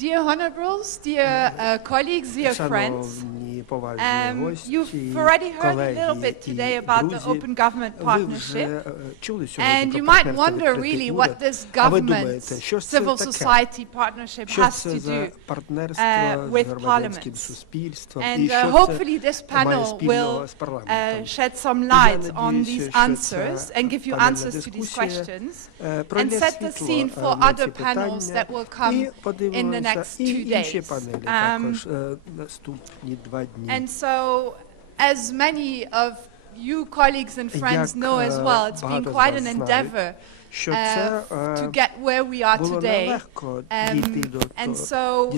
Dear honorables, dear colleagues, dear friends, you've already heard a little bit today about the Open Government Partnership, and you might wonder really what this government civil society partnership has to do with Parliament. And hopefully this panel will shed some light on these answers and give you answers to these questions and set the scene for other panels that will come in the next 2 days. And so, as many of you colleagues and friends know as well, it's been quite an endeavor to get where we are today. And so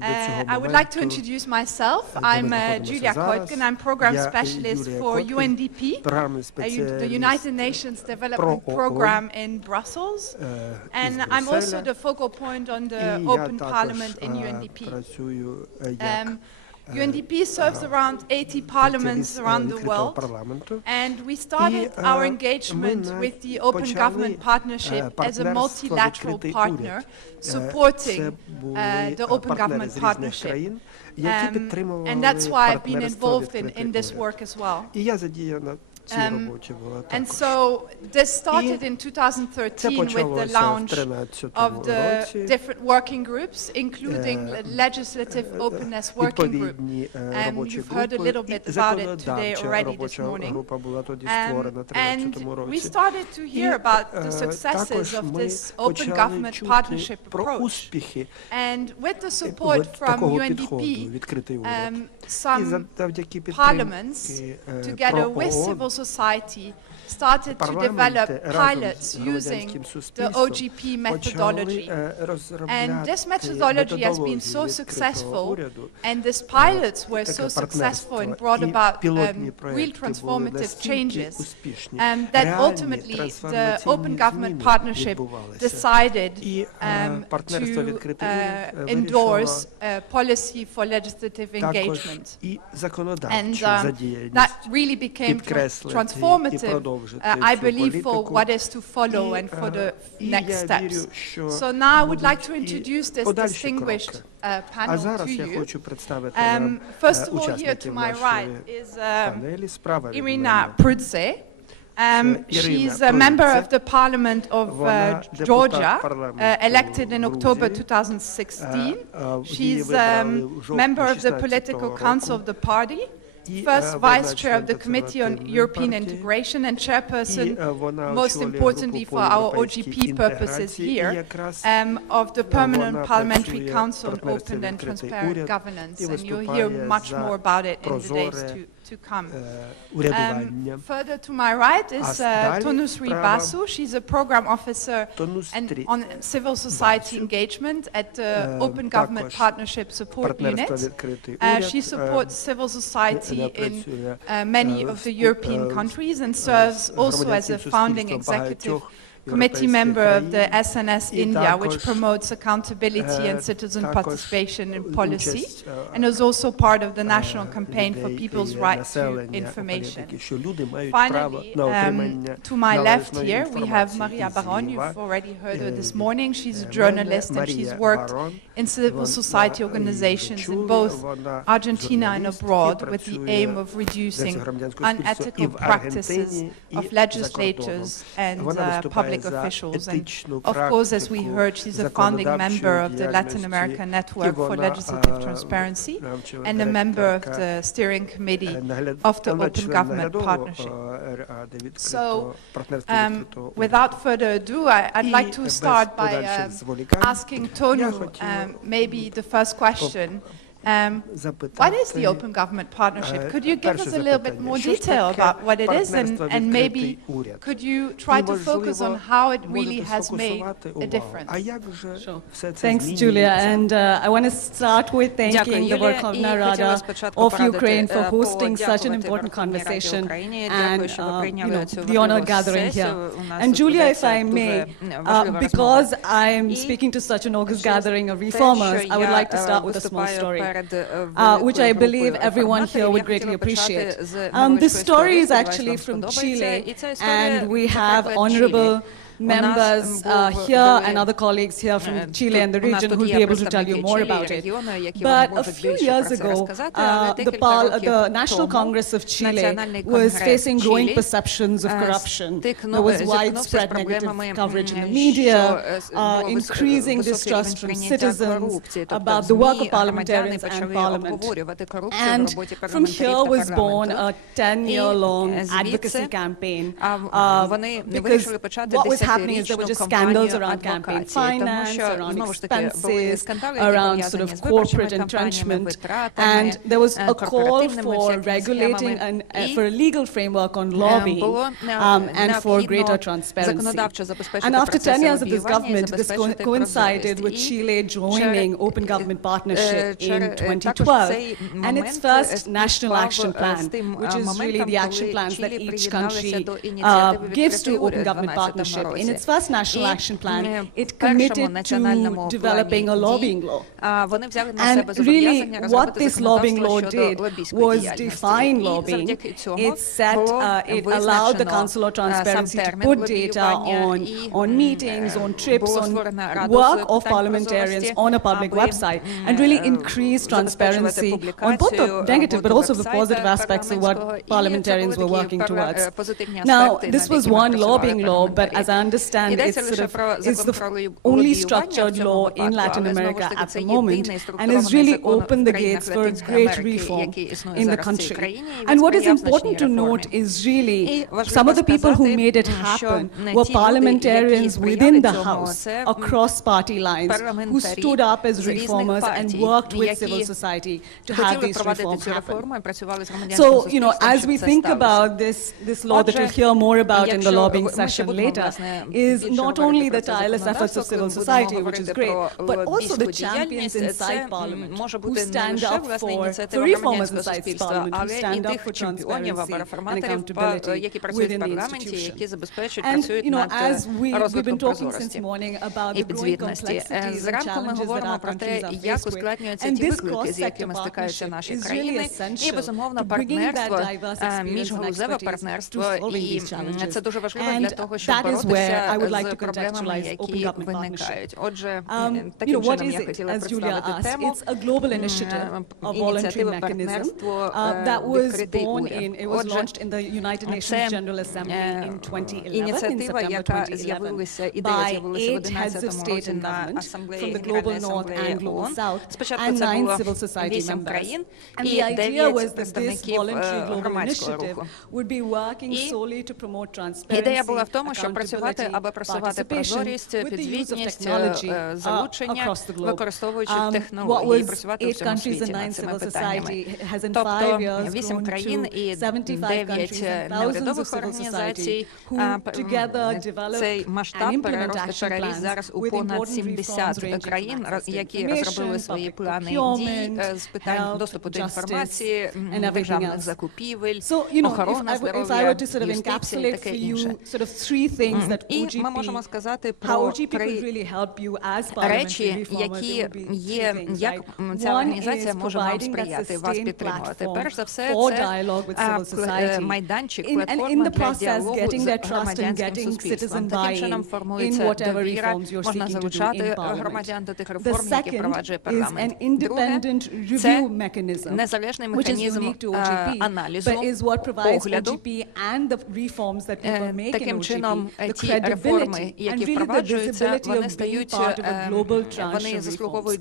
I would like to introduce myself. I'm Julia Koitgen. I'm Program Specialist for UNDP, the United Nations Development Program in Brussels. And I'm also the focal point on the Open Parliament in UNDP. UNDP serves around 80 parliaments around the world, and we started our engagement with the Open Government Partnership as a multilateral partner supporting the Open Government Partnership. And that's why I've been involved in this work as well. And so this started in 2013 with the launch of the different working groups, including the Legislative Openness Working Group. You've heard a little bit about it today already this morning. And we started to hear about the successes of this Open Government Partnership approach. And with the support from UNDP, some parliaments, together with civil society, started to develop pilots using the OGP methodology. And this methodology has been so successful, and these pilots were so successful and brought about real transformative changes, that ultimately the Open Government Partnership decided to endorse a policy for legislative engagement. And that really became transformative, I believe, for what is to follow and for the next steps. So now I would like to introduce this distinguished panel to you. First of all, here to my right is Irina Prudze. She's a member of the Parliament of Georgia, elected in October 2016. She's a member of the Political Council of the party, first Vice Chair of the Committee on European Integration and Chairperson, most importantly for our OGP purposes here, of the Permanent Parliamentary Council on Open and Transparent Governance. And you'll hear much more about it in the days to come. Further to my right is Tanushree Basu. She's a program officer and on civil society engagement at the Open Government Partnership Support Unit. She supports civil society in many of the European countries and serves also as a founding executive committee member of the SNS India, which promotes accountability and citizen participation in policy, and is also part of the National Campaign for People's Right to Information. Finally, to my left here, we have Maria Baron. You've already heard her this morning. She's a journalist and she's worked in civil society organizations in both Argentina and abroad with the aim of reducing unethical practices of legislators and public officials. And of course, as we heard, she's a founding member of the Latin American Network for Legislative Transparency and a member of the Steering Committee of the Open Government Partnership. So, without further ado, I'd like to start by asking Tonu maybe the first question. What is the Open Government Partnership? Could you give us a little bit more detail about what it is, and maybe could you try to focus on how it really has made a difference? Sure. Thanks, Julia. And I want to start with thanking the Verkhovna Rada of Ukraine for hosting such an important conversation and the honored gathering here. And Julia, if I may, because I'm speaking to such an august gathering of reformers, I would like to start with a small story, which I believe everyone here would greatly appreciate. This story is actually from Chile, and we have Honorable members here and other colleagues here from Chile and the region who will be able to tell you more about it. But a few years ago, the National Congress of Chile was facing growing perceptions of corruption. There was widespread negative coverage in the media, increasing distrust from citizens about the work of parliamentarians and Parliament. And from here was born a 10-year-long advocacy campaign, because what was happening is there were just scandals around campaign finance, around expenses, around sort of corporate entrenchment, and there was a call for regulating and for a legal framework on lobbying and for greater transparency. And after 10 years of this government, this coincided with Chile joining Open Government Partnership in 2012, and its first National Action Plan, which is really the action plans that each country gives to Open Government Partnership. In its first National Action Plan, it committed to developing a lobbying law. And really, what this lobbying law did was define lobbying. It allowed the Council of Transparency to put data on meetings, on trips, on work of parliamentarians on a public website, and really increase transparency on both the negative but also the positive aspects of what parliamentarians were working towards. Now, this was one lobbying law, but as I understand, it's the only structured law in Latin America at the moment, and has really opened the gates for great reform in the country. And what is important to note is really some of the people who made it happen were parliamentarians within the House, across party lines, who stood up as reformers and worked with civil society to have these reforms happen. So, as we think about this law that we'll hear more about in the lobbying session later, is not only the tireless efforts of civil society, which is great, but also the champions inside Parliament who stand up for reformers inside Parliament, who stand up for transparency and accountability within the institution. And, as we've been talking since morning about the growing complexities and challenges that our countries are faced with, and this cross-sector partnership is really essential to bringing that diverse experience and expertise to solving these challenges. And that is where I would like to contextualize Open Government Partnership. What is it, as Julia asked? It's a global initiative, a voluntary mechanism that was launched in the United Nations General Assembly in 2011, in September 2011, by 8 heads of state and government from the global north and global south, and 9 civil society members. And the idea was that this voluntary global initiative would be working solely to promote transparency, accountability, participation with the use of technology across the globe. What was 8 countries and 9 civil society has in 5 years grown to 75 countries and thousands of civil society who together develop and implement action plans with important reforms ranging from access to information, public procurement, health, justice, and everything else. So, if I were to sort of encapsulate for you sort of 3 things that how OGP could really help you as parliamentary reformers, it would be 3 things, right? One is providing that sustained platform for dialogue with civil society, and in the process getting their trust and getting citizen buy-in in whatever reforms you're seeking to do in Parliament. The second is an independent review mechanism, which is unique to OGP, but is what provides OGP and the reforms that people make in OGP, the credibility and really the visibility of being part of a global tranche of reforms.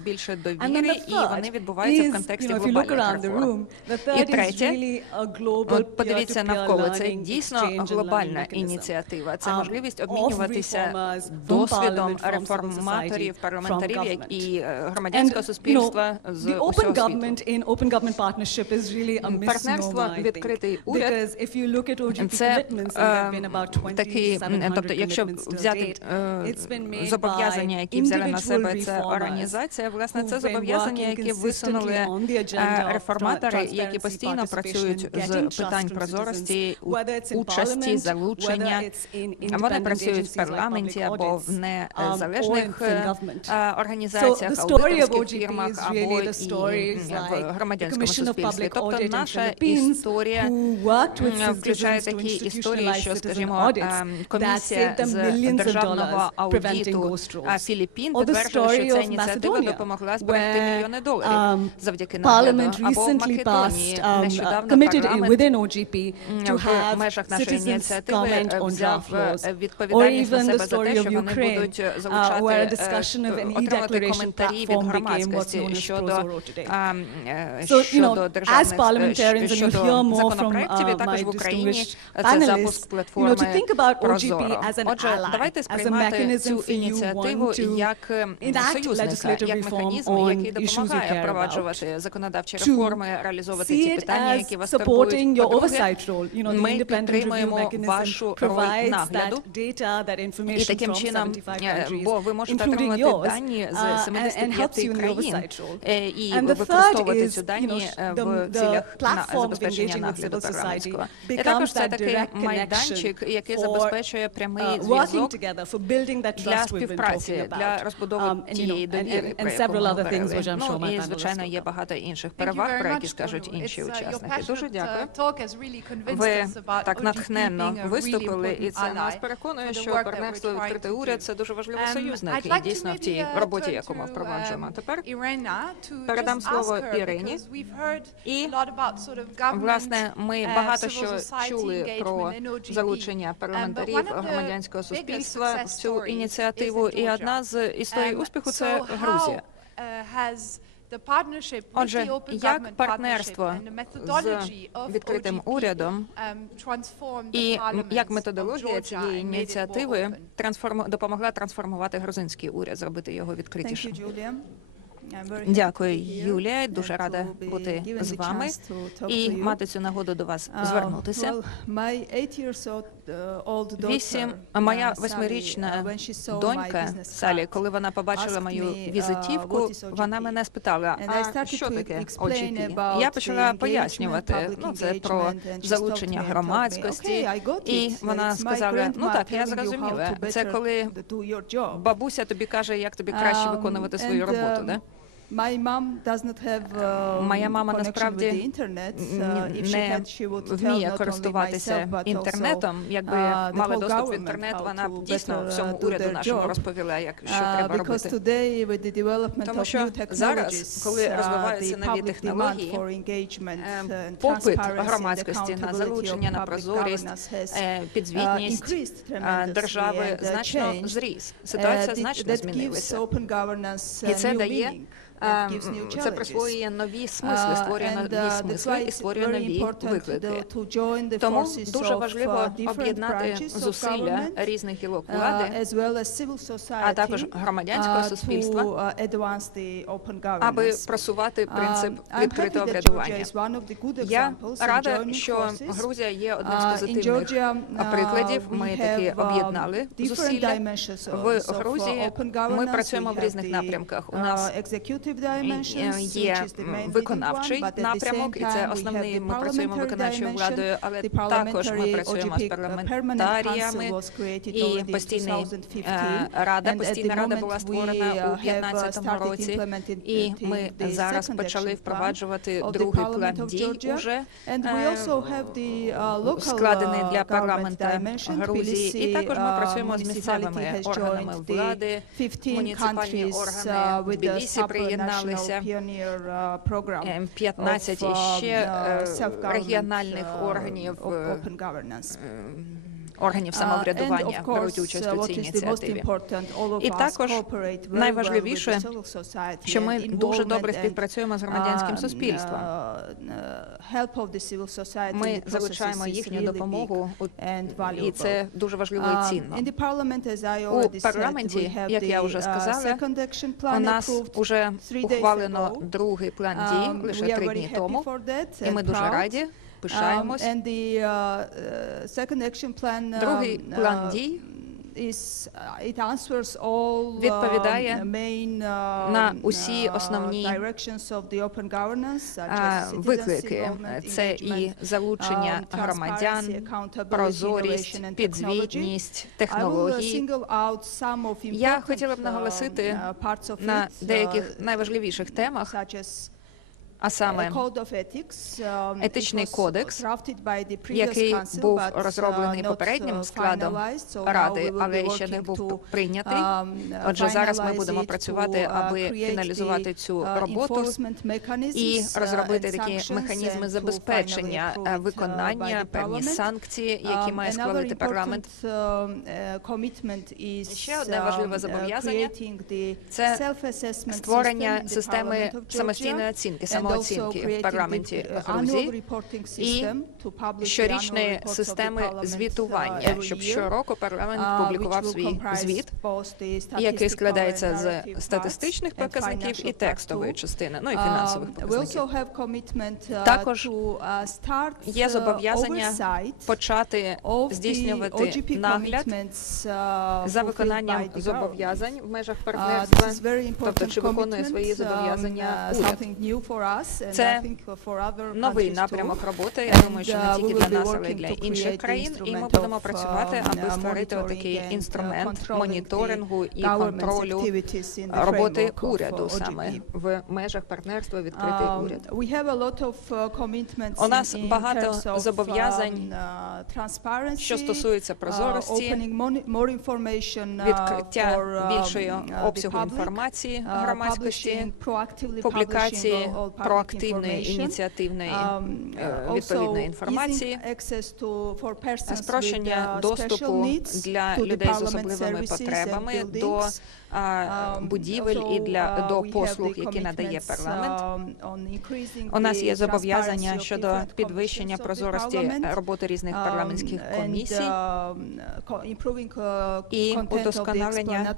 And then the third is, if you look around the room, the third is really a global peer-to-peer learning exchange and learning mechanism of reformers from Parliament, from civil society, from government. And, the open government in Open Government Partnership is really a misnomer, I think, because if you look at OGP commitments, there have been about 2,700 commitments to date. It's been made by individual reformers who've been working consistently on the agenda of transparency, participation, getting trust from citizens, whether it's in Parliament, whether it's in independent agencies like public audits, or in government. So the story of OGP is really the stories like the Commission of Public Audit in Philippines, who worked with citizens to institutionalize citizen audits that say saved them millions of dollars preventing ghost rolls. Філіппін Or the підтверджували, що story ця of ініціатива Macedonia, допомогла зберегти where мільйони доларів завдяки Parliament нагляду. Або в recently Македонії passed, нещодавно committed парламент within OGP to в have межах нашої citizens ініціативи comment on взяв draft laws. Or відповідальність на even the себе за story те, of що вони Ukraine, будуть where a залучати, discussion of an отримати e-declaration коментарі від platform became what's громадськості known as щодо Prozoro today. So, you know, as parliamentarians, and you'll hear more from законопроєктів, і my також в Україні distinguished це запуск panelists, платформи to think about OGP Прозоро. as an Отже, ally, давайте as a сприймати mechanism цю for you, ініціативу one, to як enact союзника, legislative як reform механізм, on який issues you допомагає care about, впроваджувати законодавчі to реформи, реалізовувати ті see it питання, as які вас supporting турбують. your По-друге, oversight role. You know, the ми independent review підтримуємо mechanism вашу роль provides that нагляду, data, that і information таким from чином, 75 бо ви можете countries, отримати including yours, дані з and 75 helps you in the країн oversight role. і And the third використовувати is, ці you дані know, в the цілях platform of забезпечення engaging with нагляду civil society парламентського. І becomes також це that такий direct майданчик, connection який for забезпечує прямий working зв'язок together for building that для trust we've been співпраці, talking для about. розбудови тієї довіри, про And яку ми several other things, говорили. which I'm sure my Ну і, panelists звичайно, will є cover. багато інших Thank you переваг, very про які much, скажуть Guru. інші It's, your учасники. Дуже passionate дякую. talk has really convinced Ви us about так OGP натхненно being a really виступили, і important це нас ally переконує, for the що work that партнерство we're trying відкритий to уряд do. це дуже важливий I'd союзник, like і to дійсно в тій maybe, роботі, turn яку ми to, впроваджуємо. А тепер Irena to передам just слово ask her, Ірині. because we've heard І, a lot about sort of government, власне, ми багато що civil society чули про engagement in OGP. залучення парламентарів, But one of the громадянського biggest суспільства в success цю stories ініціативу, is in і Georgia. одна з історій успіху – це So Грузія. how, has the partnership with Отже, the Open як Government партнерство Partnership and the methodology з of відкритим OGP, урядом transformed the і parliaments як of методологія Georgia цієї and made it more ініціативи open? допомогла трансформувати грузинський уряд, зробити його відкритішим. Thank you, Julia. Дякую, Юлія. Дуже рада бути з вами і мати цю нагоду до вас звернутися. Моя 8-річна донька Салі, коли вона побачила мою візитівку, вона мене спитала, а що таке OGP? Я почала пояснювати, це про залучення громадськості, і вона сказала, ну так, я зрозуміла, це коли бабуся тобі каже, як тобі краще виконувати свою роботу, да? Моя мама насправді не вміє користуватися інтернетом. Якби мала доступ в інтернет, вона б дійсно всьому уряду нашому розповіла, що треба робити. Тому що зараз, коли розвиваються нові технології, попит громадськості на залучення, на прозорість, підзвітність держави значно зріс. Ситуація значно змінилася. І це дає це присвоює нові смисли, створює нові смисли і створює нові виклики. Тому дуже важливо об'єднати зусилля різних гілок влади, а також громадянського суспільства, аби просувати принцип відкритого врядування. Я рада, що Грузія є одним з позитивних прикладів. Ми таки об'єднали зусилля. В Грузії ми працюємо в різних напрямках. У нас є виконавчий напрямок, і це основний, ми працюємо виконавчою владою, але також ми працюємо з парламентаріями, і постійна рада була створена у 2015 році, і ми зараз почали впроваджувати другий план дій уже, складений для парламенту Грузії, і також ми працюємо з місцевими органами влади, муніципальні органи в Тбілісі приєдналися, 15 іще регіональних органів самоврядування беруть участь у цій ініціативі. І також найважливіше, що ми дуже добре співпрацюємо з громадянським суспільством. Ми залучаємо їхню допомогу, і це дуже важливо і цінно. У парламенті, як я вже сказала, у нас вже ухвалено другий план дій лише 3 дні тому, і ми дуже раді, пишаємось. Другий план дій відповідає на усі основні виклики. Це і залучення громадян, прозорість, підзвітність, технології. Я хотіла б наголосити на деяких найважливіших темах, а саме етичний кодекс, який був розроблений попереднім складом Ради, але ще не був прийнятий. Отже, зараз ми будемо працювати, аби фіналізувати цю роботу і розробити такі механізми забезпечення виконання, певні санкції, які має схвалити парламент. Ще одне важливе зобов'язання – це створення системи самостійної оцінки, самооцінки в парламенті Грузії і щорічної системи звітування, щоб щороку парламент публікував свій звіт, який складається з статистичних показників і текстової частини, ну і фінансових показників. Також є зобов'язання почати здійснювати нагляд за виконанням зобов'язань в межах партнерства, тобто чи виконує свої зобов'язання уряд. Це новий напрямок роботи, я думаю, що не тільки для нас, але й для інших країн, і ми будемо працювати, аби створити такий інструмент моніторингу і контролю роботи уряду саме в межах партнерства «Відкритий уряд». У нас багато зобов'язань, що стосується прозорості, відкриття більшої обсягу інформації громадськості, публікації проактивної, ініціативної відповідної інформації, спрощення доступу для людей з особливими потребами до будівель і до послуг, які надає парламент. У нас є зобов'язання щодо підвищення прозорості роботи різних парламентських комісій і удосконалення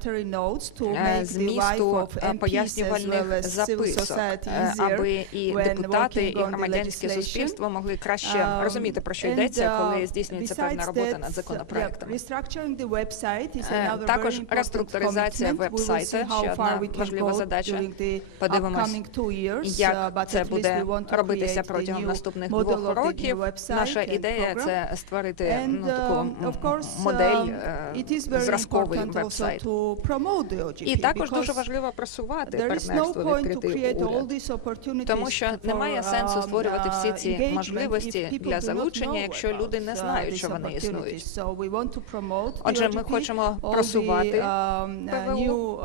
змісту пояснювальних записок, аби і депутати, і громадянське суспільство могли краще розуміти, про що йдеться, коли здійснюється певна робота над законопроектами. Також реструктуризація веб-сайта, ще одна важлива задача. Подивимось, як це буде робитися протягом наступних 2 років. Наша ідея – це створити таку модель, зразковий веб-сайт. І також дуже важливо просувати партнерство «Відкритий уряд», тому що немає сенсу створювати всі ці можливості для залучення, якщо люди не знають, що вони існують. Отже, ми хочемо просувати ПВУ,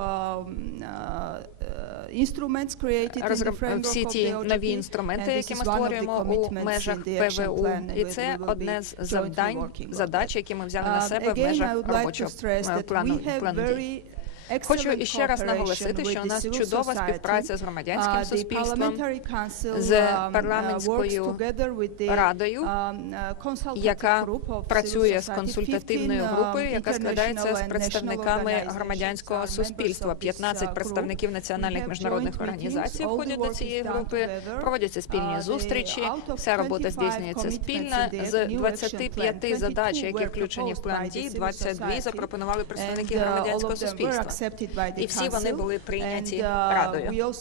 всі ті нові інструменти, які ми створюємо у межах ПВУ. І це одне з задач, які ми взяли на себе в межах робочого плану дій. Хочу іще раз наголосити, що у нас чудова співпраця з громадянським суспільством, з парламентською радою, яка працює з консультативною групою, яка складається з представниками громадянського суспільства. 15 представників національних міжнародних організацій входять до цієї групи, проводяться спільні зустрічі, вся робота здійснюється спільно. З 25 задач, які включені в план дій, 22 запропонували представники громадянського суспільства. І всі вони були прийняті Радою.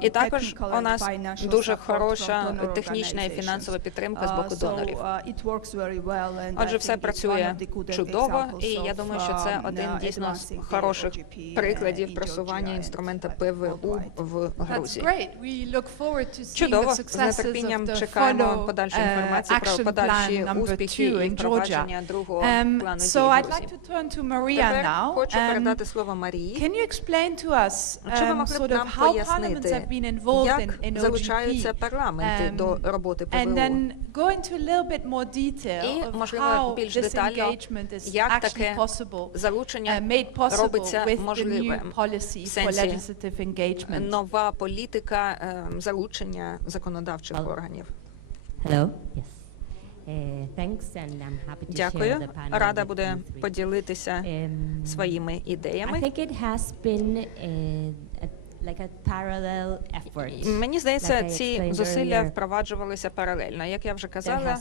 І також у нас дуже хороша технічна і фінансова підтримка з боку донорів. Отже, все працює чудово, і я думаю, що це один дійсно з хороших прикладів просування інструмента ПВУ в Грузії. Чудово, з нетерпінням чекаємо подальшу інформацію про подальші успіхи і впровадження другого плану дій в Грузії. Тепер хочу передати слово Марії. Чи ви могли б нам пояснити, як залучаються парламенти до роботи ПВУ? І, можливо, більш детально, як таке залучення робиться можливим в сенсі нова політика залучення законодавчих органів. Дякую. Рада буде поділитися своїми ідеями. Мені здається, ці зусилля впроваджувалися паралельно. Як я вже казала,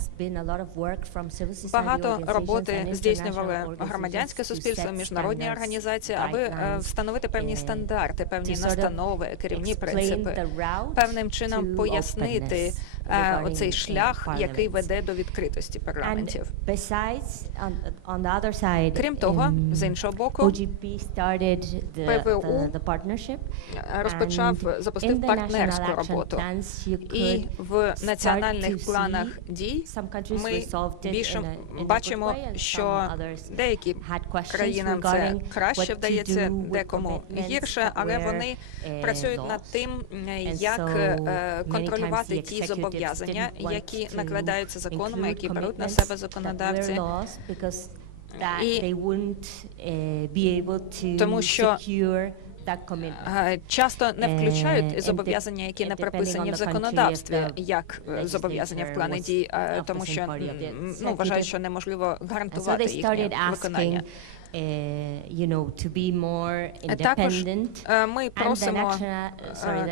багато роботи здійснювали громадянське суспільство, міжнародні організації, аби встановити певні стандарти, певні настанови, керівні принципи, певним чином пояснити оцей шлях, який веде до відкритості парламентів. Крім того, з іншого боку, ПВУ запустив партнерську роботу. І в національних планах дій ми бачимо, що деякі країнам це краще вдається, декому гірше, але вони працюють над тим, як контролювати ті зобов'язання, які накладаються законами, які беруть на себе законодавці. І тому що часто не включають зобов'язання, які не прописані в законодавстві, як зобов'язання в плани дій, тому що вважають, що неможливо гарантувати їхнє виконання. Також ми просимо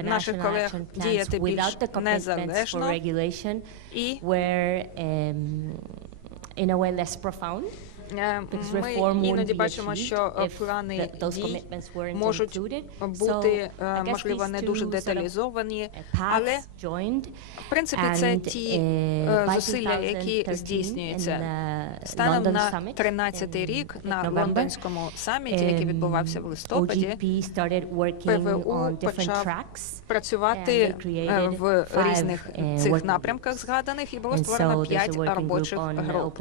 наших колег діяти більш незалежно і ми іноді бачимо, що плани дій можуть бути, можливо, не дуже деталізовані, але, в принципі, це ті зусилля, які здійснюються. Станом на 13-й рік на лондонському саміті, який відбувався в листопаді, ПВУ почав працювати в різних цих напрямках згаданих, і було створено 5 робочих груп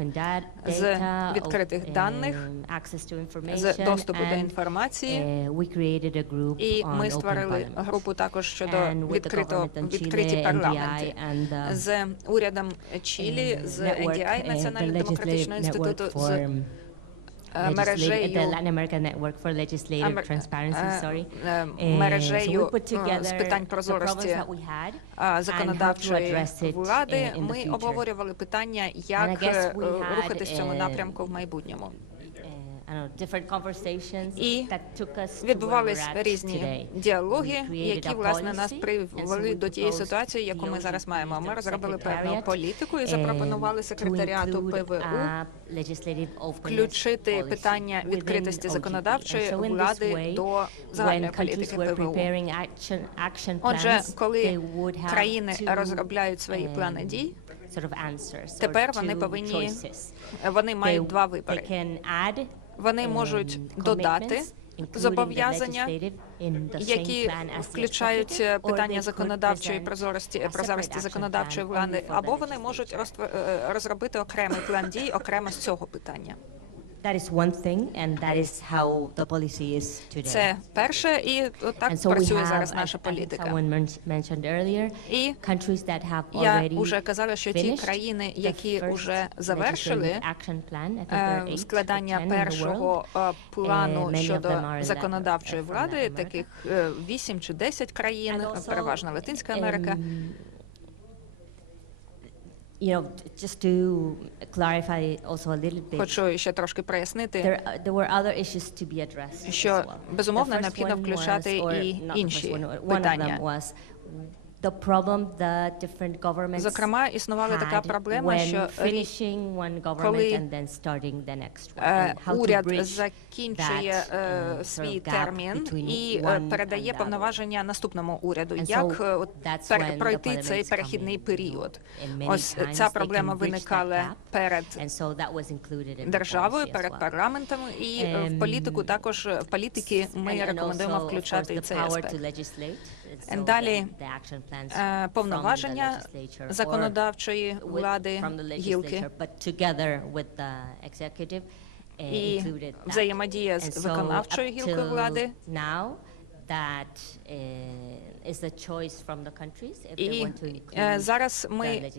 з відкритих даних, з доступу до інформації, і ми створили групу також щодо відкриті парламенти з урядом Чилі, з NDI, Національного демократичного інституту, з мережею з питань прозорості законодавчої влади. Ми обговорювали питання, як рухатись в цьому напрямку в майбутньому. І відбувались різні діалоги, які, власне, нас привели до тієї ситуації, яку ми зараз маємо. Ми розробили певну політику і запропонували секретаріату ПВУ включити питання відкритості законодавчої влади до загальної політики ПВУ. Отже, коли країни розробляють свої плани дій, тепер вони мають два вибори. Вони можуть додати зобов'язання, які включають питання законодавчої прозорості законодавчої влади, або вони можуть розробити окремий план дій окремо з цього питання. Це перше, і так працює зараз наша політика. І я вже казала, що ті країни, які вже завершили складання першого плану щодо законодавчої влади, таких 8 чи 10 країн, переважно Латинська Америка. Хочу ще трошки прояснити, що, безумовно, необхідно включати і інші питання. Зокрема, існувала така проблема, що коли уряд закінчує свій термін і передає повноваження наступному уряду, як пройти цей перехідний період. Ось ця проблема виникала перед державою, перед парламентом, і в політику також, в політики ми рекомендуємо включати цей аспект. Далі повноваження законодавчої влади, гілки, і взаємодія з виконавчою гілкою влади. І зараз ми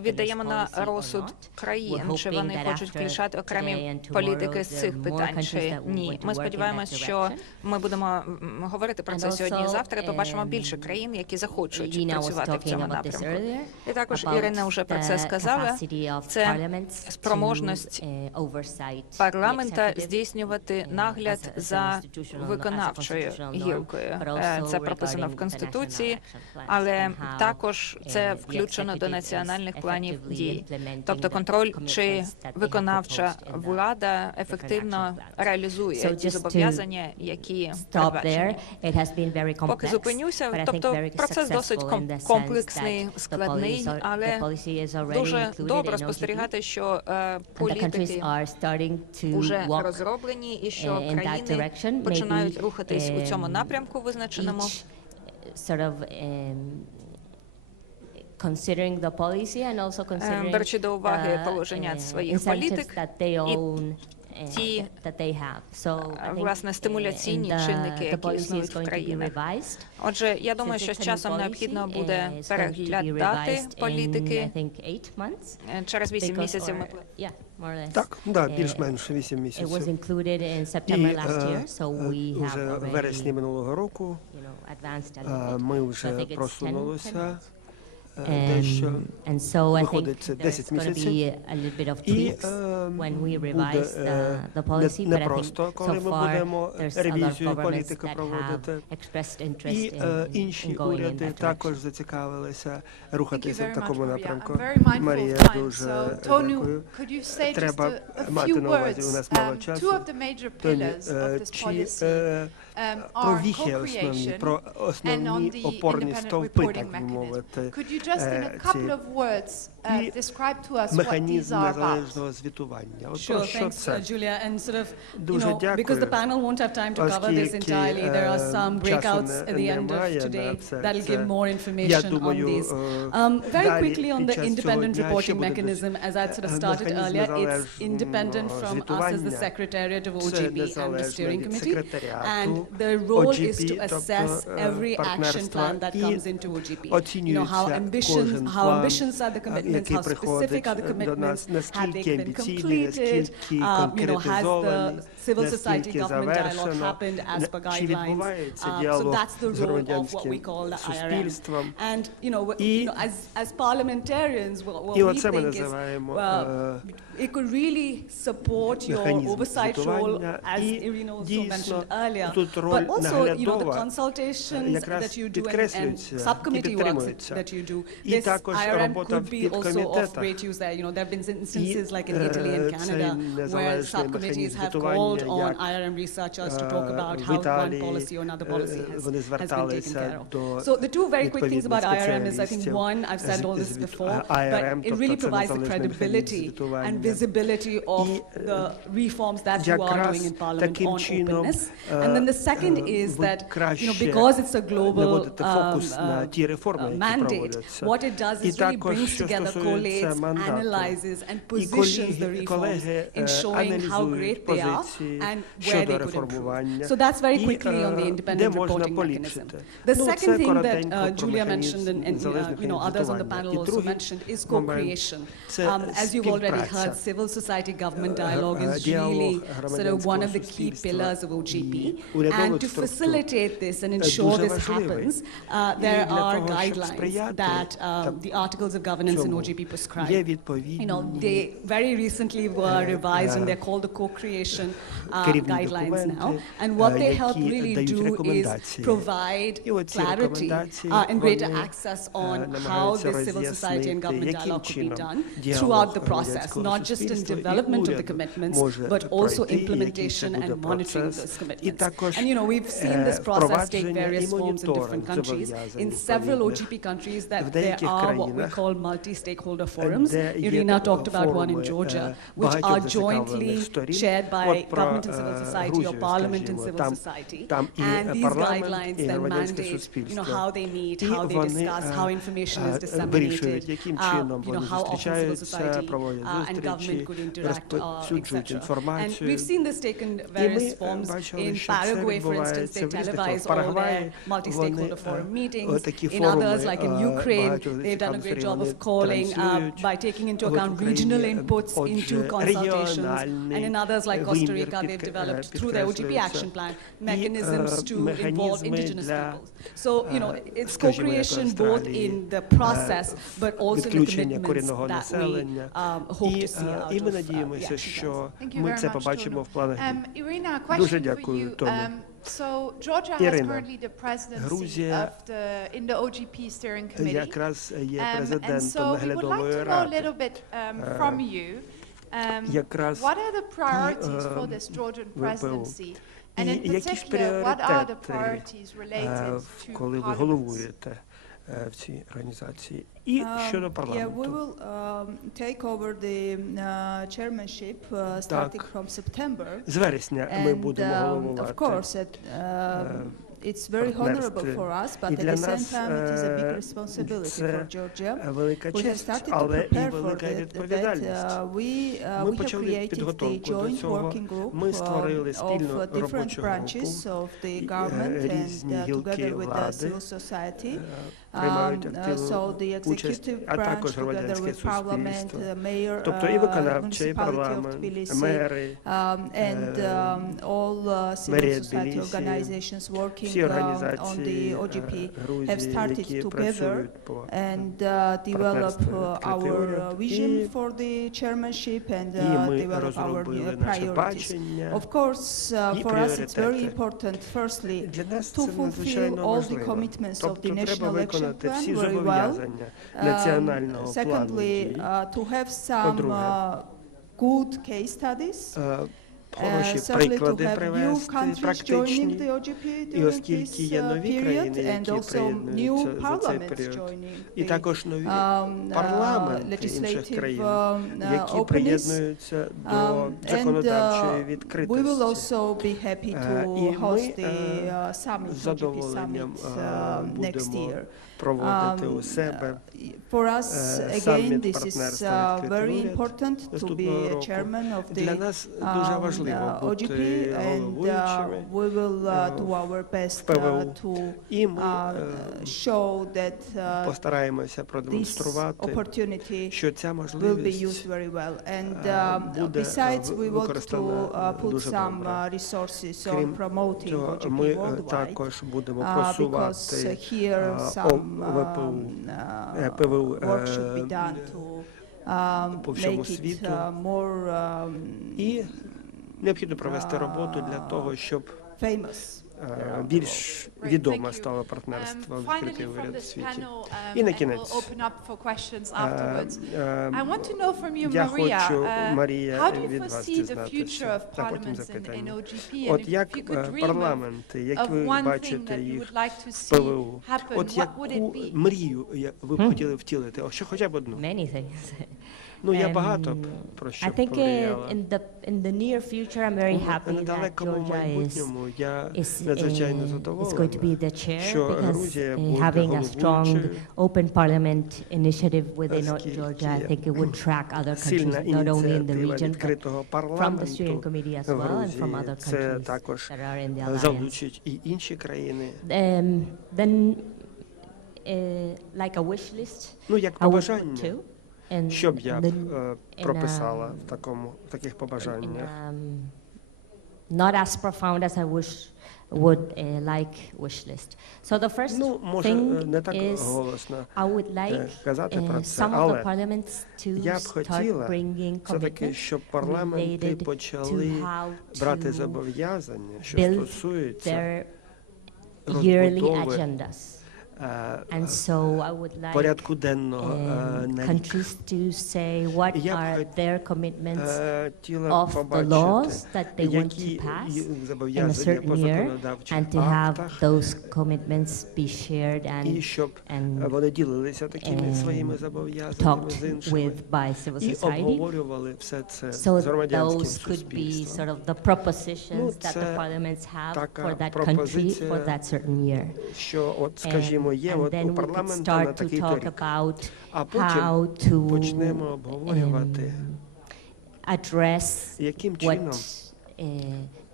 віддаємо на розсуд країн, чи вони хочуть включати окремі політики з цих питань, чи ні. Ми сподіваємось, що ми будемо говорити про це сьогодні і завтра, і побачимо більше країн, які захочуть працювати в цьому напрямку. І також Ірина вже про це сказала. Це спроможність парламента здійснювати нагляд за виконавчою гілкою. підтримкою. Це прописано в Конституції, але також це включено до національних планів дій. Тобто контроль, чи виконавча влада ефективно реалізує ті зобов'язання, які передбачені. Поки зупинюся, тобто процес досить комплексний, складний, але дуже добре спостерігати, що політики вже розроблені і що країни починають рухатись у цьому напрямку визначеному. Беручи до уваги положення своїх політик і ті, власне, стимуляційні чинники, які існують в країнах. Отже, я думаю, що з часом необхідно буде переглядати політики. Через 8 місяців ми... Так, більш-менш 8 місяців. І вже в вересні минулого року ми вже просунулися дещо, виходить, це 10 місяців, і буде не просто, коли ми будемо ревізію політики проводити, і інші уряди також зацікавилися рухатися в такому напрямку. Марія, дуже дякую. Треба мати на увазі, у нас мало часу. Тоні, про віхи основні, про основні опорні стовпи, так би мовити, і механізм незалежного звітування. От про що це? Дуже дякую, because the panel won't have time to cover this entirely, there are some breakouts at the end of today that'll give more information on these. Very quickly on the independent reporting mechanism, as I sort of started earlier, it's independent from us as the Secretariat of OGP and the Steering Committee, and the role is to assess every action plan that comes into OGP. You know, how ambitious are the commitments, how specific are the commitments, have they been completed, you know, has the civil society government dialogue happened as per guidelines. So that's the role of what we call the IRM. And, you know, as parliamentarians, what we think is, it could really support your oversight role, as Irina also mentioned earlier, but also, you know, the consultations that you do and subcommittee work that you do. This IRM could be also of great use there. You know, there have been instances like in Italy and Canada where subcommittees have called on IRM researchers to talk about how one policy or another policy has been taken care of. So the two very quick things about IRM is, I think, one, I've said all this before, but it really provides the credibility and visibility of the reforms that you are doing in Parliament on openness. And then the second is that, you know, because it's a global mandate, what it does is really brings together, collates, analyzes, and positions the reforms in showing how great they are and where they could improve. So that's very quickly on the independent reporting mechanism. The second thing that Julia mentioned and you know, others on the panel also mentioned is co-creation. As you've already heard, civil society government dialogue is really sort of one of the key pillars of OGP. And to facilitate this and ensure this happens, there are guidelines that the articles of governance in OGP prescribe. You know, they very recently were revised and they're called the co-creation guidelines now. And what they help really do is provide clarity and greater access on how the civil society and government dialogue could be done throughout the process, not just in development of the commitments, but also implementation and monitoring of those commitments. And you know, we've seen this process take various forms in different countries. In several OGP countries, that there are what we call multi-stakeholder forums. Irina talked about one in Georgia, which are jointly chaired by government and civil society or parliament and civil society. And these guidelines then mandate, you know, how they meet, how they discuss, how information is disseminated, you know, how often civil society and government could interact, etc. And we've seen this taken various forms. In Paraguay, for instance, they televise all their multi-stakeholder forum meetings. In others, like in Ukraine, they've done a great job of calling by taking into account regional inputs into consultations. And in others, like Costa Rica, they've developed through their OGP action plan mechanisms to involve indigenous peoples. So, you know, it's co-creation both in the process, but also in the commitments that we hope to see out of the action plans. Ми це побачимо в планах. Дуже дякую, Тоні. So Georgia has currently the presidency in the OGP Steering Committee. And so we would like to know a little bit from you. What are the priorities for this Georgian presidency? And in particular, what are the priorities related to parliaments? В цій організації. І щодо парламенту. Yeah, we will take over the chairmanship starting from September. З вересня ми будемо головувати. Of course, it's very honorable for us, but at the same time it is a big responsibility for Georgia. We have started to prepare for that. We have created the joint working group of different branches of the government and together with the civil society. So the executive branch together with parliament, mayor, municipality of Tbilisi, and all civil society organizations working on the OGP have started together and develop our vision for the chairmanship and develop our priorities. Of course, for us it's very important, firstly, to fulfill all the commitments of the national action plan very well. Secondly, to have some good case studies. Хороші приклади привести, практичні, і оскільки є нові країни, які приєднуються за цей період, і також нові парламенти інших країн, які приєднуються до законодавчої відкритості. І ми з задоволенням будемо проводити у себе саміт партнерства відкритого наступного року. Для нас дуже важливо бути головуючими в ПВУ. І ми постараємося продемонструвати, що ця можливість буде використана дуже добре. Крім того, ми також будемо просувати ПВУ по всьому світу. І необхідно провести роботу для того, щоб більш відоме стало партнерство в відкритий уряд у світі. І на кінець, я хочу, Марія, від вас дізнатися, а потім запитання. От як парламенти, як ви бачите їх в ПВУ, от яку мрію ви б хотіли втілити, що хоча б одну? Ну, я багато про що помріяла. In the near future, I'm very happy that Georgia is going to be the chair because having a strong open parliament initiative within Georgia, I think it would track other countries, not only in the region, but from the steering committee as well and from other countries that are in the alliance. Then, like a wish list, I would put two. Що б я прописала в таких побажаннях? Not as profound as I would like wish list. So the first thing is I would like some of the parliaments to start bringing commitments related to how to build their yearly agendas. And so I would like countries to say what are their commitments of the laws that they want to pass in a certain year, and to have those commitments be shared and talked with by civil society. So those could be sort of the propositions that the parliaments have for that country for that certain year. And then we could start to talk about how to address what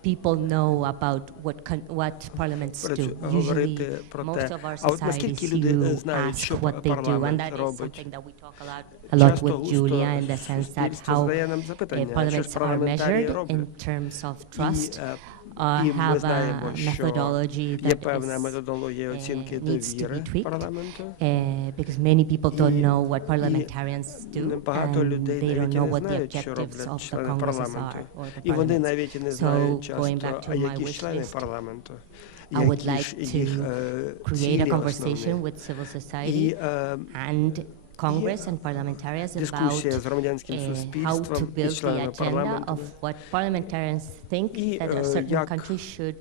people know about what parliaments do. Usually, most of our societies ask what they do, and that is something that we talk a lot with Julia, in the sense that how parliaments are measured in terms of trust have a methodology є that певна методологія оцінки needs to довіри be tweaked, парламенту. because many people don't know what parliamentarians do, Багато and людей they don't навіть і know не what the знають, що objectives роблять of the члени Congresses парламенту. are, or the І вони parliaments. навіть і не So, знають going часто, back to а my які wish члени list, парламенту, I would які like ж to їх create a цілі conversation основні. with civil І society and Congress and parliamentarians about дискусія з громадянським how to суспільством і build the членами agenda парламенту of what parliamentarians think І, that a certain як country should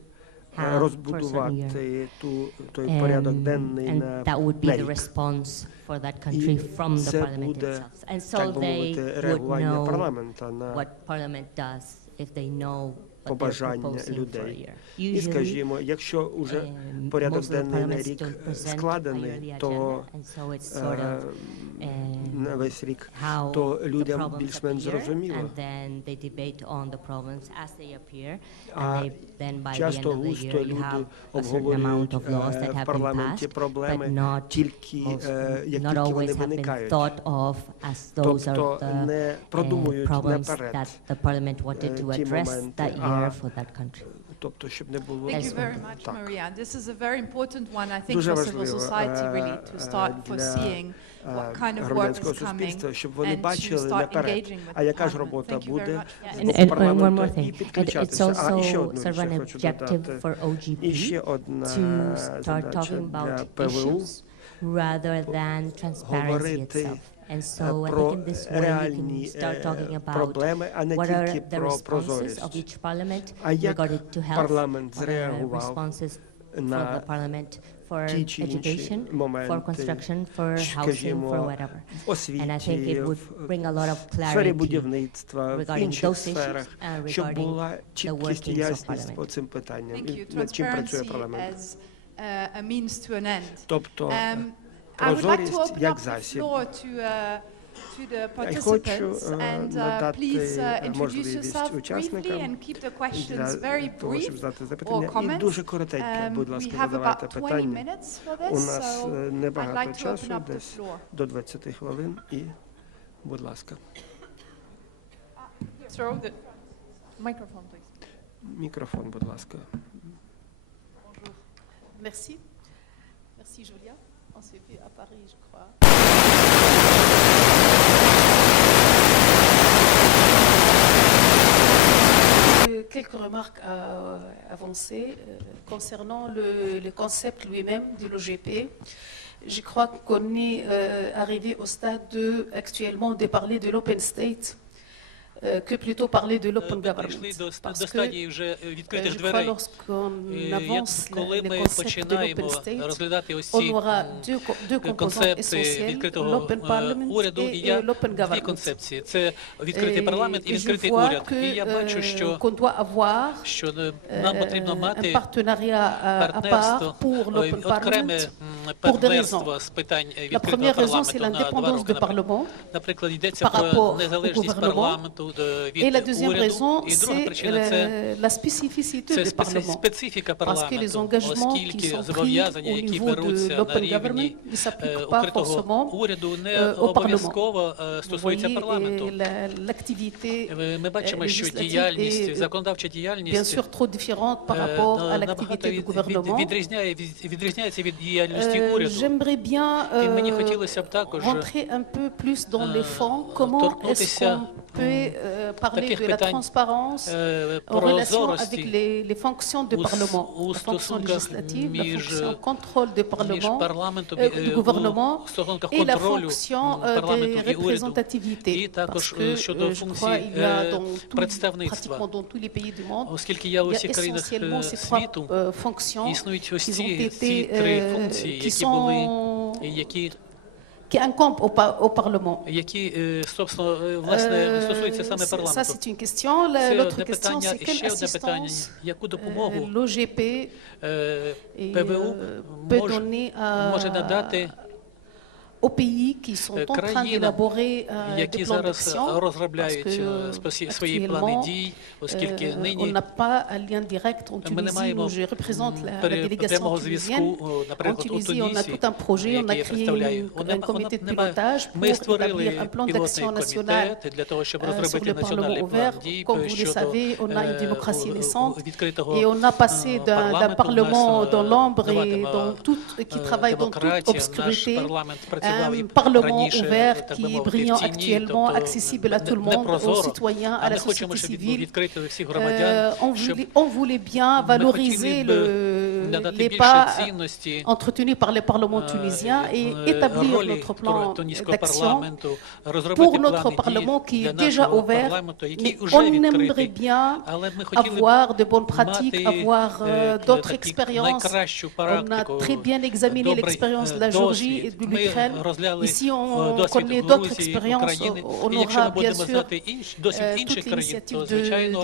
have for a certain year. розбудувати той порядок денний And на that would be the рік. response for that country from the це parliament буде, itself. And so так би they мовити, would реагування know парламента на what parliament does if they know what they're побажання proposing for a людей. year. І, скажімо, якщо вже порядок most of the денний на parliaments рік don't present a складений, yearly то agenda, and so it's sort of, на весь рік, how то the людям problems більш-менш appear, зрозуміло. and then they debate on the problems as they appear, А and then by the end часто of the густо year you люди have a certain обговорюють amount of laws that в have been парламенті passed, but проблеми not тільки, як not тільки вони always have been виникають. thought of as those are Тобто the не продумують problems наперед that the parliament wanted to ті address моменти, that а year for that country. тобто, щоб не було Thank you very much, так. Maria. This is a very important one, I think, Дуже for civil важливо society really to start для foreseeing what kind of work громадянського is coming суспільства, щоб вони and to бачили start наперед, engaging with а яка ж Parliament. робота Thank you very буде much. And one more парламенту і thing, and it's підключатися. А і ще also одну sort of річ an я хочу objective додати. for OGP І ще одна to start задача talking для about ПВУ issues rather than transparency говорити itself. And so I think про in this way we реальні can start talking about проблеми, а не what are тільки the про responses of прозорість. each parliament А як regarding to health, парламент what are зреагував responses for на the parliament for ті чи інші education, for моменти, construction, for housing, for скажімо, whatever. в освіті, And I think it would bring a lot of в сфері clarity будівництва, в regarding інших those issues сферах, and щоб regarding була чіткість і workings of ясність Parliament. по цим питанням, Thank you. і над чим працює Transparency парламент. as a means to an end. Тобто I would like to прозорість open як up the засіб. floor to the Я хочу participants and надати please introduce можливість yourself briefly учасникам and keep the questions для very того, щоб brief задати or запитання. І comments. дуже коротенько, будь We ласка, have задавайте about 20 питання. minutes for У this, нас so I'd небагато like to open часу, up the десь floor. до 20 хвилин, і будь ласка. Throw the microphone, please. Мікрофон, будь ласка. Merci. Merci Julia. On s'est vu à Paris, je crois. Quelques remarques à avancer concernant le concept lui-même de l'OGP. Je crois qu'on est arrivé au stade actuellement de parler de l'open state que plutôt parler de l'open government. Parce que je crois lorsqu'on avance le concept de l'open state, on aura deux composantes essentielles, l'open parliament et l'open government. Et je vois qu'on doit avoir un partenariat à part pour l'open parliament pour deux raisons. La première raison, c'est l'indépendance du Parlement par rapport au gouvernement. Et la deuxième raison, c'est la spécificité du Parlement. Parce que les engagements qui sont pris au niveau de l'open government ne s'appliquent pas forcément au Parlement. Vous voyez, l'activité législative est bien sûr trop différente par rapport à l'activité du gouvernement. J'aimerais bien rentrer un peu plus dans les fonds. Comment est-ce qu'on peut parler de la transparence en relation avec les fonctions du Parlement, la fonction législative, la fonction contrôle du Parlement, du gouvernement et la fonction de représentativité. Parce que je crois qu'il y a pratiquement dans tous les pays du monde, il y a essentiellement ces trois fonctions qui incombent au Parlement. Ça, c'est une question. L'autre question, c'est quelle assistance l'OGP peut donner aux pays qui sont en train d'élaborer des plans d'action, parce qu'actuellement, on n'a pas un lien direct en Tunisie, où je représente la délégation tunisienne. En Tunisie, on a tout un projet, on a créé un comité de pilotage pour établir un plan d'action national sur le Parlement ouvert. Comme vous le savez, on a une démocratie naissante et on a passé d'un Parlement dans l'ombre et qui travaille dans toute obscurité, un Parlement ouvert qui est brillant actuellement, accessible à tout le monde, aux citoyens, à la société civile. On voulait bien valoriser les pas entretenus par le Parlement tunisien et établir notre plan d'action pour notre Parlement qui est déjà ouvert. Mais on aimerait bien avoir de bonnes pratiques, avoir d'autres expériences. On a très bien examiné l'expérience de la Géorgie et de l'Ukraine. Ici, on connaît d'autres expériences. On aura bien sûr toute l'initiative de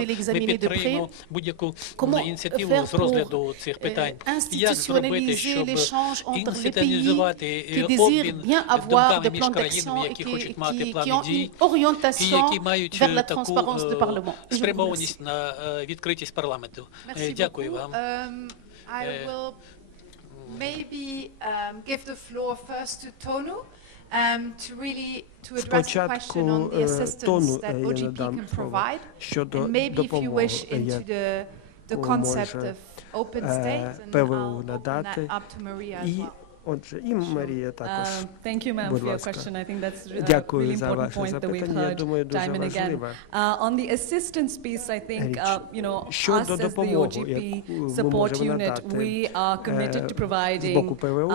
l'examiner de près. Comment faire pour institutionnaliser l'échange entre les pays qui désirent bien avoir des plans d'action et qui ont une orientation vers la transparence du Parlement. Merci beaucoup. I will maybe give the floor first to Tonu to address the question on the assistance that OGP can provide, and maybe if you wish into the concept of open state, and I'll open that up to Maria as well. Отже, і Марія також. Thank you, ma'am, Будь for your ласка. question. I think that's a Дякую really за important ваше point that we've запитання. Я heard думаю, дуже time and again. важливе. On the assistance piece, I think, you know, us Щодо as the допомоги, OGP яку ми support можемо unit, надати we are committed to з providing боку ПВО,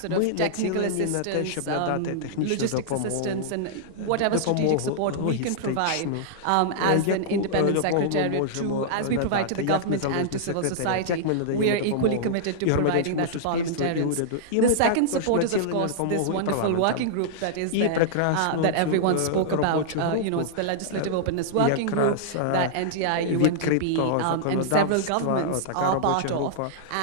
sort of ми technical націлені на те, щоб assistance, надати технічну logistics допомогу, assistance, and whatever strategic support we can provide as an independent secretariat to, as we provide to the government and to civil society. We are equally committed to providing that to parliamentarians. The second support is, of course, this wonderful working group that is there, that everyone spoke about. You know, it's the Legislative Openness Working Group that NTI, UNDP, and several governments are part of,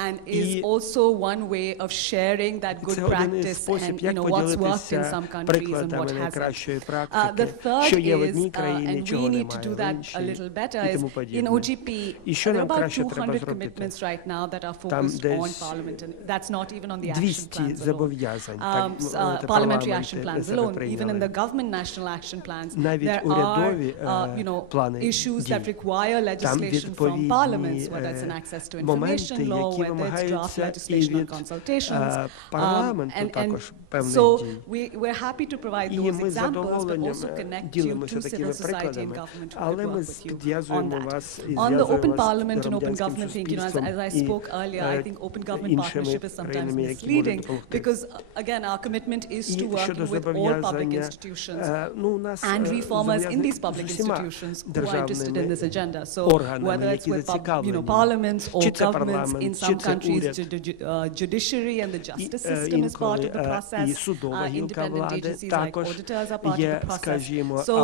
and is also one way of sharing that good practice and, you know, what's worked in some countries and what hasn't. The third is, and we need to do that a little better, is in OGP, there are about 200 commitments right now that are focused on Parliament, and that's not even on the action plans alone. Parliamentary action plans alone. Even in the government national action plans, there are, you know, issues that require legislation from parliaments, whether it's an access to information law, whether it's draft legislation on consultations. And so we're happy to provide those examples, but also connect you to civil society and government who could work with you on that. On the open parliament and open government thing, you know, as I spoke earlier, I think open government partnership is sometimes misleading because, again, our commitment is to working with all public institutions and reformers in these public institutions who are interested in this agenda. So whether it's with you know, parliaments or governments in some countries, the judiciary and the justice system is part of the process. Independent agencies like auditors are part of the process. So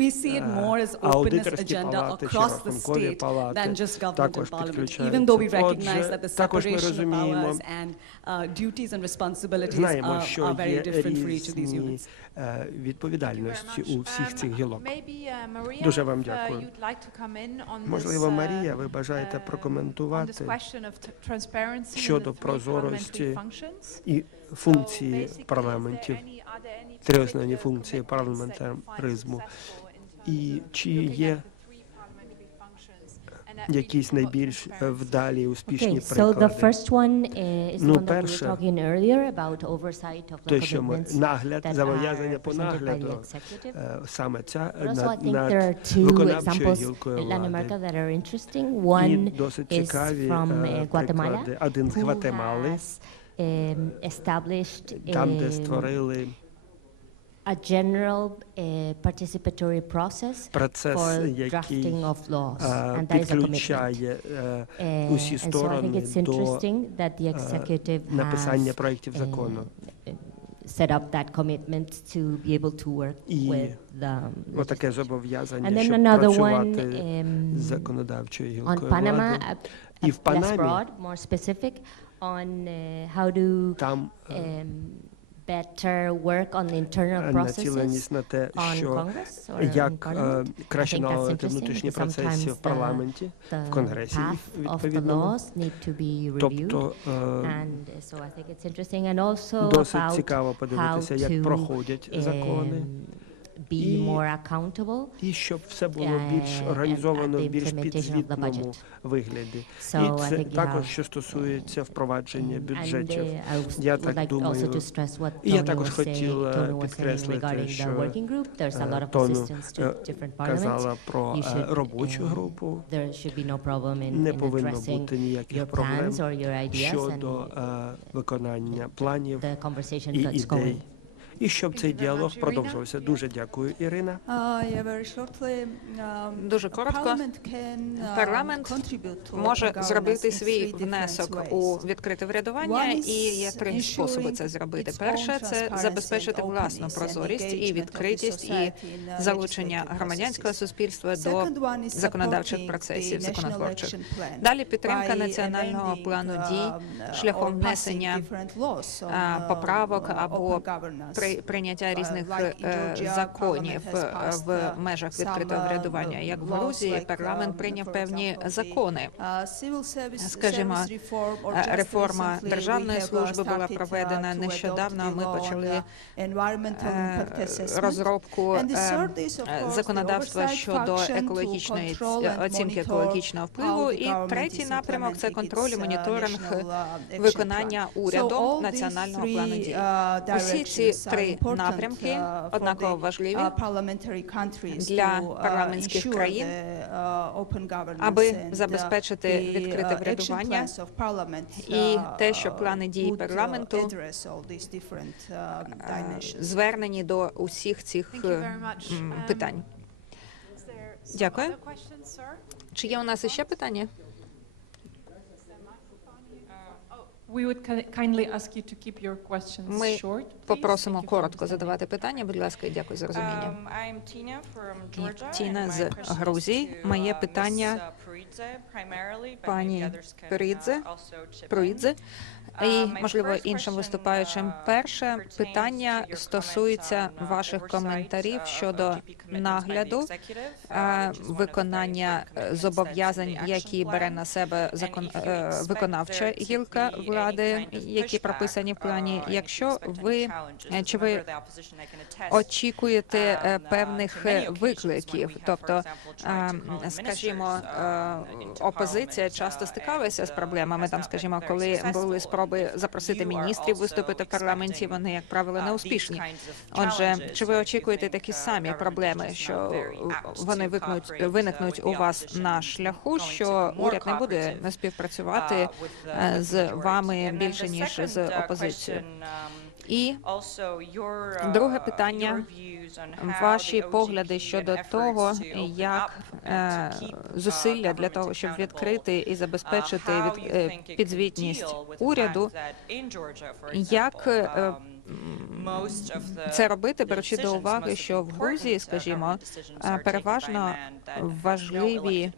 we see it more as openness agenda across the state than just government and parliament, even though we recognize that the separation of powers and duties and responsibilities are very different for each of these units. Відповідальності у всіх цих гілок. Дуже вам дякую. Можливо, Марія, ви бажаєте прокоментувати щодо прозорості і функції парламентів, три основні функції парламентаризму. І чи є якісь найбільш вдалі, успішні приклади? Перше, те, що ми нагляд, зобов'язання по нагляду, саме ця над виконавчою гілкою влади. І досить цікаві приклади. Один з Гватемали, там, де створили a general participatory process for drafting of laws, and that is a commitment. Усі сторони до написання проєктів закону. Set up that commitment to be able to work with the отаке зобов'язання, щоб працювати з законодавчою гілкою влади. І в Панамі more specific on how to націленість на те, що як краще налагодити внутрішні процеси в парламенті, в Конгресі відповідно. Тобто досить цікаво подивитися, як проходять закони. І щоб все було більш організовано в більш підзвітному вигляді. І це також, що стосується впровадження бюджетів. Я так думаю, і я також хотіла підкреслити, що Тону казала про робочу групу. Не повинно бути ніяких проблем щодо виконання планів і ідей. І щоб цей діалог продовжувався. Дуже дякую, Ірина. Дуже коротко. Парламент може зробити свій внесок у відкрите врядування, і є три способи це зробити. Перше – це забезпечити власну прозорість і відкритість, і залучення громадянського суспільства до законодавчих процесів, законотворчих. Далі підтримка національного плану дій шляхом внесення поправок або прийняття різних законів в межах відкритого врядування. Як в Грузії, парламент прийняв певні закони. Скажімо, реформа державної служби була проведена нещодавно. Ми почали розробку законодавства щодо екологічної оцінки екологічного впливу. І третій напрямок – це контроль і моніторинг виконання урядом національного плану дій. Усі ці три напрямки однаково важливі для парламентських країн, аби забезпечити відкрите врядування і те, що плани дій парламенту звернені до усіх цих питань. Дякую. Чи є у нас іще питання? Ми попросимо коротко задавати питання, будь ласка, і дякую за розуміння. Тіна з Грузії. Моє питання пані Придзе і, можливо, іншим виступаючим. Перше питання стосується ваших коментарів щодо нагляду, виконання зобов'язань, які бере на себе виконавча гілка влади, які прописані в плані. Чи ви очікуєте певних викликів? Тобто, скажімо, опозиція часто стикалася з проблемами, там, скажімо, коли були спроби запросити міністрів виступити в парламенті, вони, як правило, неуспішні. Отже, чи ви очікуєте такі самі проблеми, що вони виникнуть у вас на шляху, що уряд не буде співпрацювати з вами більше, ніж з опозицією? І друге питання – ваші погляди щодо того, як зусилля для того, щоб відкрити і забезпечити підзвітність уряду, як це робити, беручи до уваги, що в Грузії, скажімо, переважно важливі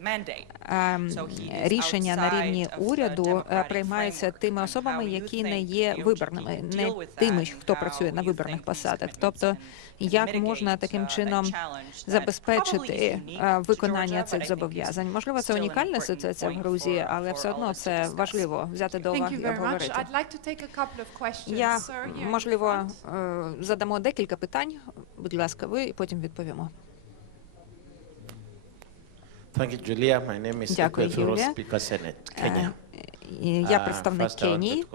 рішення на рівні уряду приймаються тими особами, які не є виборними, не тими, хто працює на виборних посадах. Тобто, як можна таким чином забезпечити виконання цих зобов'язань? Можливо, це унікальна ситуація в Грузії, але все одно це важливо взяти до уваги і обговорити. Я, можливо, задамо декілька питань. Будь ласка, ви, і потім відповімо. Дякую, Юлія. Я представник Кенії.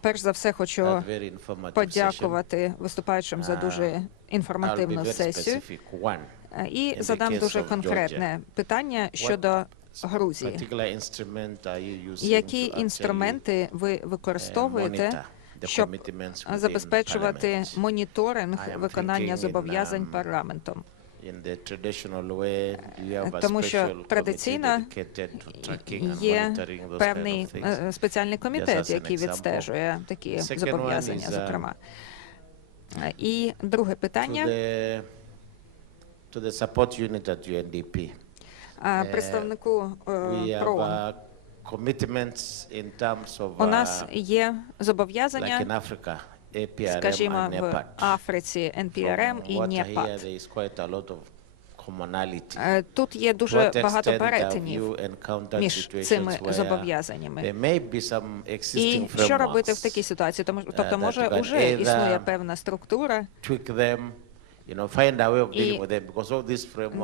Перш за все, хочу подякувати виступаючим за дуже інформативну сесію. І задам дуже конкретне питання щодо Грузії. Які інструменти ви використовуєте, щоб забезпечувати моніторинг виконання зобов'язань парламентом? Тому що традиційно є певний спеціальний комітет, який відстежує такі зобов'язання, зокрема. І друге питання. Представнику ПРООН. У нас є зобов'язання, скажімо, в Африці NPRM і НЕПАД. Тут є дуже багато перетинів між цими зобов'язаннями. І що робити в такій ситуації? Тобто, може, вже існує певна структура,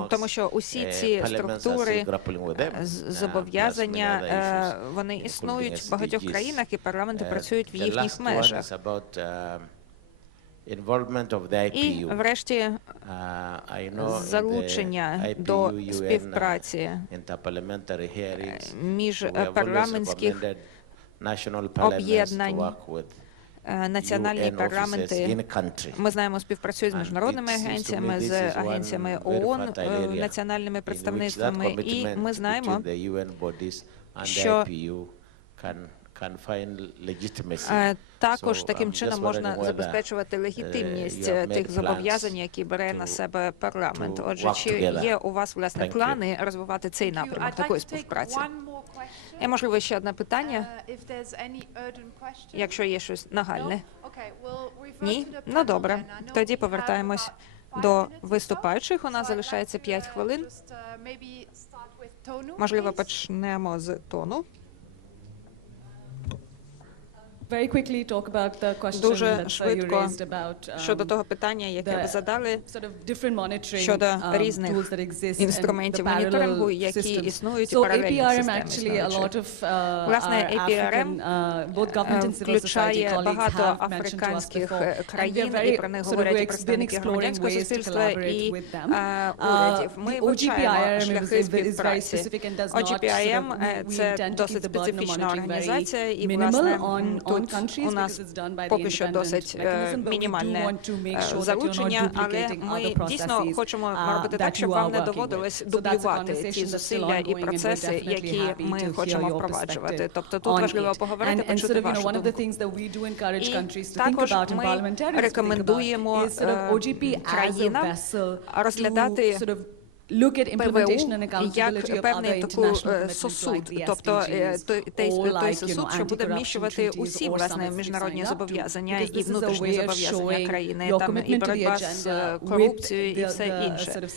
тому що усі ці структури, зобов'язання, вони існують в багатьох країнах, і парламенти працюють в їхніх межах. І, врешті, залучення до співпраці між парламентських об'єднань. Національні парламенти, ми знаємо, співпрацюють з міжнародними агенціями, з агенціями ООН, національними представництвами, і ми знаємо, що також таким чином можна забезпечувати легітимність тих зобов'язань, які бере на себе парламент. Отже, чи є у вас, власне, плани розвивати цей напрямок такої співпраці? І, можливо, ще одне питання, якщо є щось нагальне. Ні? Ну, добре. Тоді повертаємось до виступаючих. У нас залишається 5 хвилин. Можливо, почнемо з Тону. Дуже швидко щодо того питання, яке ви задали, щодо різних інструментів моніторингу, які існують у паралельних системах. Власне, APRM включає багато африканських країн, і про них говорять представники громадянського суспільства і урядів. Ми вивчаємо шляхи співпраці. OGPIM – це досить специфічна організація, і, власне, тут у нас поки що досить мінімальне залучення, але ми дійсно хочемо робити так, щоб вам не доводилось дублювати ті зусилля і процеси, які ми хочемо впроваджувати. Тобто тут важливо поговорити, почути вашу думку. І також ми рекомендуємо країнам розглядати ПВУ як певний такий сосуд, тобто той сосуд, що буде вміщувати усі, власне, міжнародні зобов'язання і внутрішні зобов'язання країни, там і боротьба з корупцією і все інше.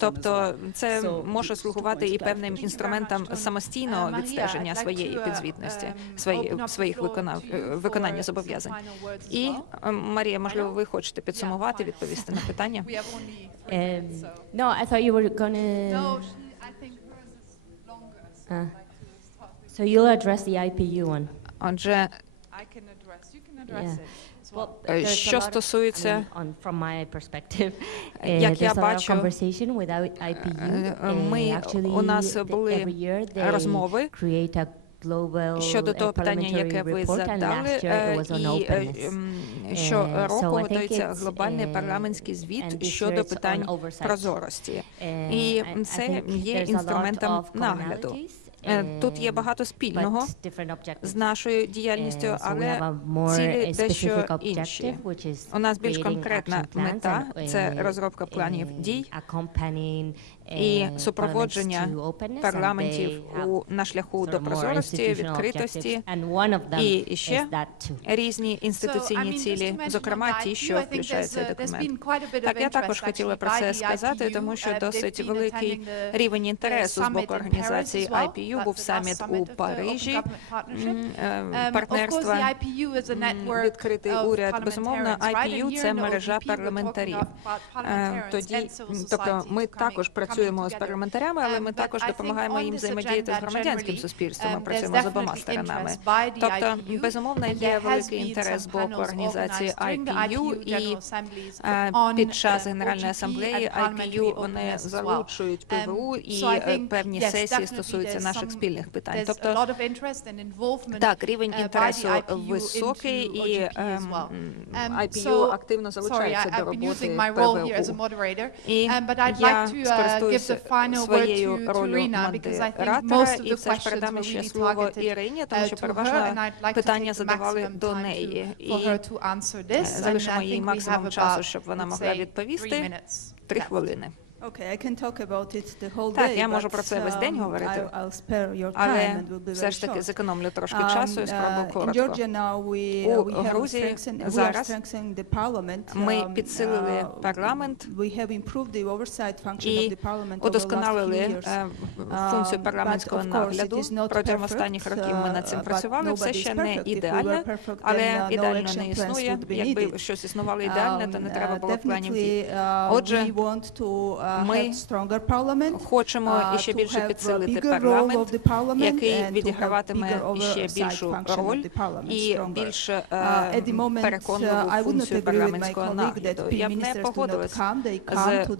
Тобто це може слугувати і певним інструментом самостійного відстеження своєї підзвітності, своїх виконання зобов'язань. І, Марія, можливо, ви хочете підсумувати, відповісти на питання? No, I thought you were gonna. No, I think hers is longer. So you'll address the IPU one. Отже, I can address. You can address it. Що стосується, from my perspective, як я бачу, у нас були розмови щодо того питання, яке ви задали, і щороку готується глобальний парламентський звіт щодо питань прозорості. І це є інструментом нагляду. Тут є багато спільного з нашою діяльністю, але цілі дещо інші. У нас більш конкретна мета – це розробка планів дій і супроводження парламентів на шляху до прозорості, відкритості і ще різні інституційні цілі, зокрема ті, що включає цей документ. Так, я також хотіла про це сказати, тому що досить великий рівень інтересу з боку організації IPU був саміт у Парижі, партнерства, відкритий уряд. Безумовно, IPU – це мережа парламентарів. Тобто ми також працюємо з парламентарями, але ми також допомагаємо їм взаємодіяти з громадянським суспільством, ми працюємо з обома сторонами. Тобто, безумовно, є великий інтерес з боку організації IPU, і під час Генеральної асамблеї IPU вони залучують ПВУ, і певні сесії стосуються наших спільних питань. Тобто, так, рівень інтересу високий, і IPU активно залучається до роботи ПВУ. І я скористуюся своєю ролью модератора, і все ж передам ще слово Ірині, тому що переважно питання задавали до неї. І залишимо їй максимум часу, щоб вона могла відповісти. 3 хвилини. Так, я можу про це весь день говорити, але все ж таки зекономлю трошки часу і спробую коротко. У Грузії зараз ми підсилили парламент і удосконалили функцію парламентського нагляду. Протягом останніх років ми над цим працювали. Все ще не ідеально, але ідеально не існує. Якби щось існувало ідеальне, то не треба було планів дій. Отже, ми хочемо іще більше підсилити парламент, який відіграватиме іще більшу роль і більш переконливу функцію парламентського нагляду. Я б не погодилась з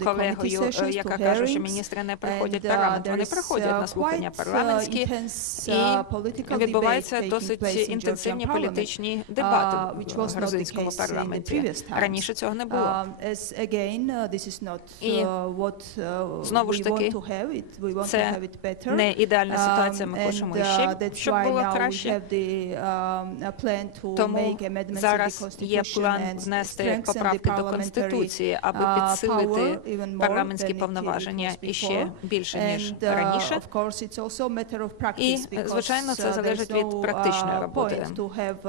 колегою, яка каже, що міністри не приходять в парламент. Вони приходять на слухання парламентські, і відбуваються досить інтенсивні політичні дебати в грузинському парламенті. Раніше цього не було. І знову ж таки, це не ідеальна ситуація, ми хочемо іще, щоб було краще. Тому зараз є план внести поправки до Конституції, аби підсилити парламентські повноваження іще більше, ніж раніше. І, звичайно, це залежить від практичної роботи,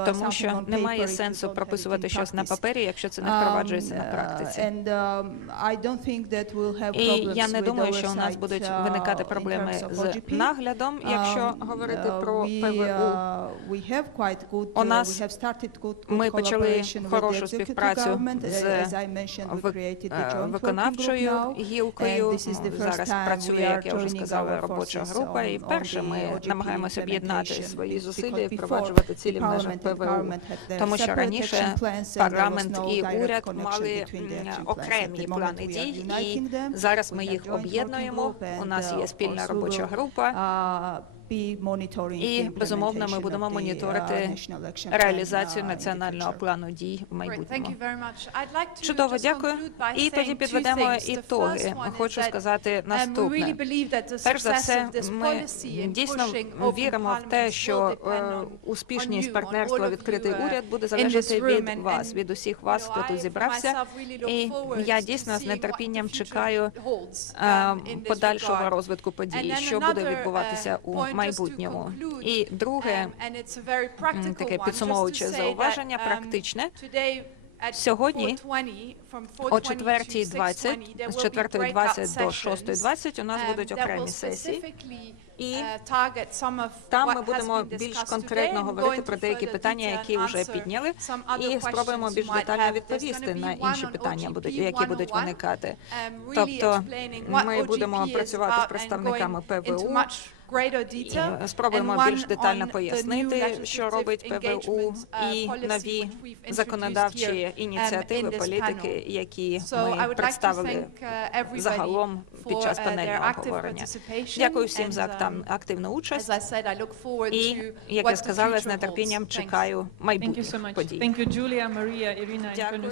тому що немає сенсу прописувати щось на папері, якщо це не впроваджується на практиці. І я не думаю, що у нас будуть виникати проблеми з наглядом, якщо говорити про ПВУ. У нас ми почали хорошу співпрацю з виконавчою гілкою. Зараз працює, як я вже сказала, робоча група. І перше, ми намагаємося об'єднати свої зусилля і впроваджувати цілі в межах ПВУ. Тому що раніше парламент і уряд мали окремі плани дій, і зараз ми їх об'єднуємо. У нас є спільна робоча група. І, безумовно, ми будемо моніторити реалізацію національного плану дій в майбутньому. Чудово, дякую. І тоді підведемо ітоги. Хочу сказати наступне. Перш за все, ми дійсно віримо в те, що успішність партнерства «Відкритий уряд» буде залежати від вас, від усіх вас, хто тут зібрався. І я дійсно з нетерпінням чекаю подальшого розвитку подій, що буде відбуватися у майбутньому. І друге, таке підсумовуюче зауваження, практичне. Сьогодні о 4:20, з 4:20 до 6:20 у нас будуть окремі сесії. І там ми будемо більш конкретно говорити про деякі питання, які вже підняли, і спробуємо більш детально відповісти на інші питання, які будуть виникати. Тобто ми будемо працювати з представниками ПВУ, спробуємо більш детально пояснити, що робить ПВУ, і нові законодавчі ініціативи, політики, які ми представили загалом під час панельного обговорення. Дякую всім за активну участь. І, як я сказала, з нетерпінням чекаю майбутніх подій. Thank you, Julia, Maria, Irina, and